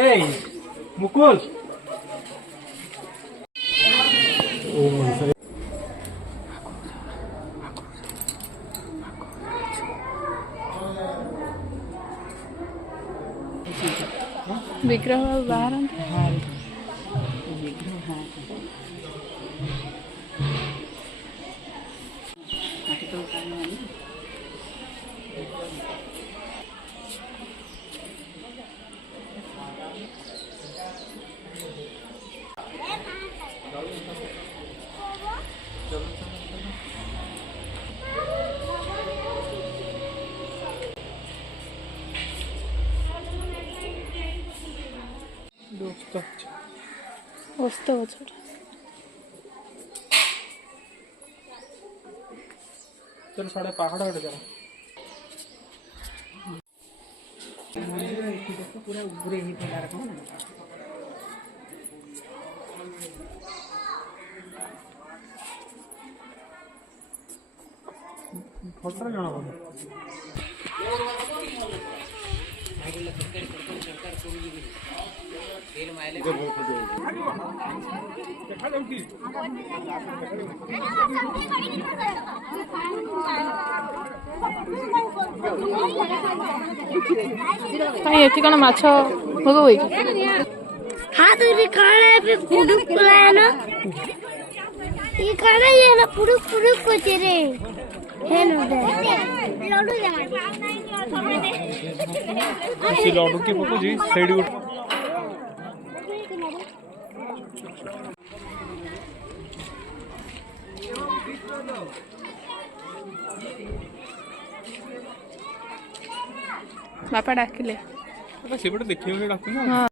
এই মুকুল विग्रह बाहर వస్తూ చూడు चलो साढ़े पहाड़ हट जरा पूरा उबरे ही फैला रखा हूँ फोटो जाना पड़े ଏଠି କଣ ମାଛ ଭୋଗ ହୁଏ? हाथ काला पे पुरुक है ना ये काला ही है ना पुरुक पुरुक को तेरे है ना लड्डू से लड्डू के पको जी साइड गुड ବାପା ଡାକିଲେ ସେପଟେ ଦେଖିବାକୁ ଡାକୁନା। ହଁ